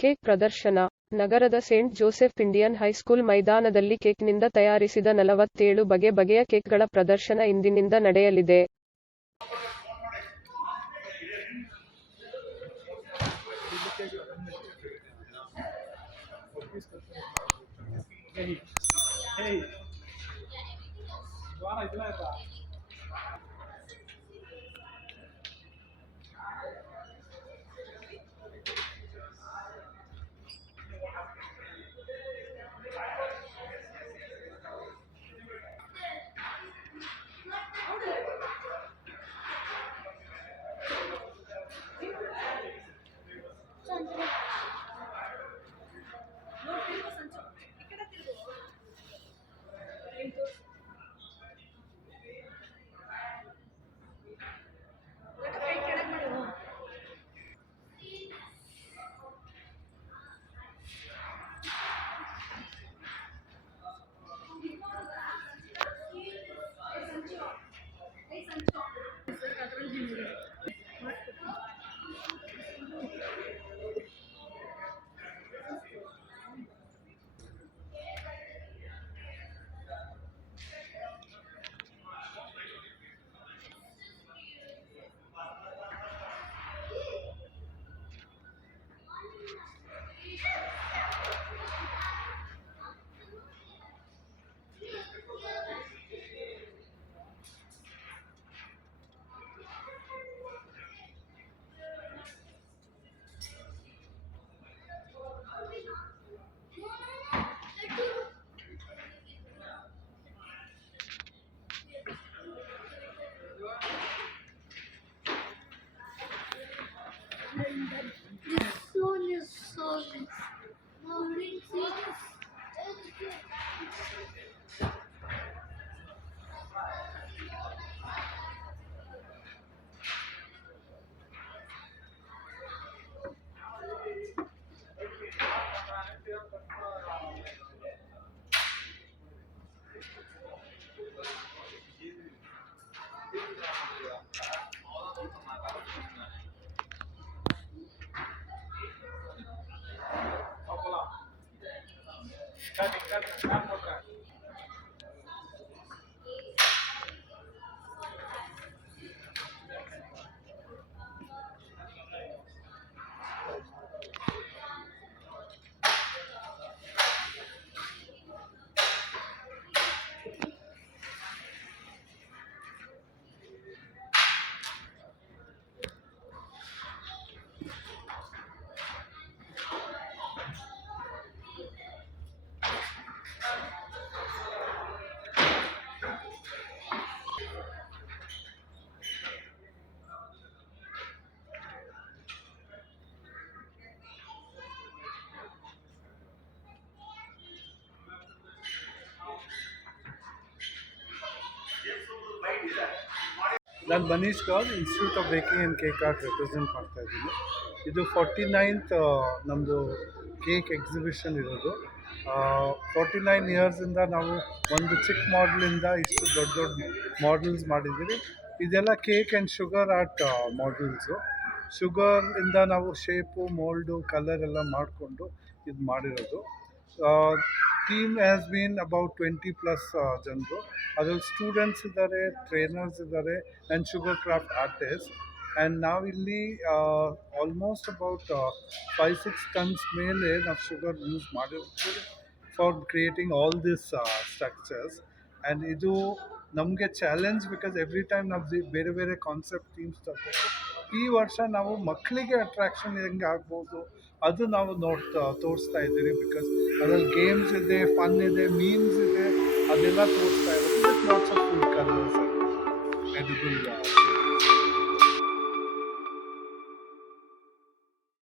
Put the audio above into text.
Cake ಪ್ರದರ್ಶನ ನಗರದ Saint Joseph Indian high school ಮೈದಾನದಲ್ಲಿ ಕೇಕ್ನಿಂದ ತಯಾರಿಸಿದ 47 ಬಗೆ ಬಗೆಯ ಕೇಕ್ಗಳ ಪ್ರದರ್ಶನ ಇಂದಿನಿಂದ ನಡೆಯಲಿದೆ. This one is so nice. Moving serious. ನಾನು Manish Goud institute of baking and cake art represent ಮಾಡ್ತಾಯಿದ್ದೀನಿ. ಇದು 49th ನಮ್ಮದು ಕೇಕ್ ಎಕ್ಸಿಬಿಷನ್ ಇರೋದು. 49 ಇಯರ್ಸಿಂದ ನಾವು ಒಂದು ಚಿಕ್ಕ ಮಾಡಲಿಂದ ಇಷ್ಟು ದೊಡ್ಡ ದೊಡ್ಡ ಮಾಡಲ್ಸ್ ಮಾಡಿದ್ದೀವಿ. ಇದೆಲ್ಲ cake and sugar art models. ಶುಗರಿಂದ ನಾವು ಶೇಪು, ಮೋಲ್ಡು, ಕಲರ್ ಎಲ್ಲ ಮಾಡಿಕೊಂಡು ಇದು ಮಾಡಿರೋದು. ಟೀಮ್ ಹ್ಯಾಸ್ ಬೀನ್ ಅಬೌಟ್ 20+ ಜನರು. ಅದರಲ್ಲಿ ಸ್ಟೂಡೆಂಟ್ಸ್ ಇದ್ದಾರೆ, ಟ್ರೈನರ್ಸ್ ಇದ್ದಾರೆ and sugar craft artist. And ನಾವಿಲ್ಲಿ ಆಲ್ಮೋಸ್ಟ್ ಅಬೌಟ್ 5-6 ಟನ್ಸ್ ಮೇಲೆ ನಾವು ಶುಗರ್ ಯೂಸ್ ಮಾಡಿರ್ತೀವಿ for creating all this structures. And ಇದು ನಮಗೆ ಚಾಲೆಂಜ್, ಬಿಕಾಸ್ ಎವ್ರಿ ಟೈಮ್ ನಾವು ಬೇರೆ ಬೇರೆ ಕಾನ್ಸೆಪ್ಟ್ ಥೀಮ್ಸ್ ತರಬೇಕು. ಈ ವರ್ಷ ನಾವು ಮಕ್ಕಳಿಗೆ ಅಟ್ರಾಕ್ಷನ್ ಹೆಂಗೆ ಆಗ್ಬೋದು ಅದು ನಾವು ತೋರಿಸ್ತಾ ಇದ್ದೀವಿ. ಬಿಕಾಸ್ ಅದರಲ್ಲಿ ಗೇಮ್ಸ್ ಇದೆ, ಫನ್ ಇದೆ, ಮೀಮ್ಸ್ ಇದೆ, ಅದೆಲ್ಲ ತೋರಿಸ್ತಾ ಇರೋದು. With lots of food colours, edible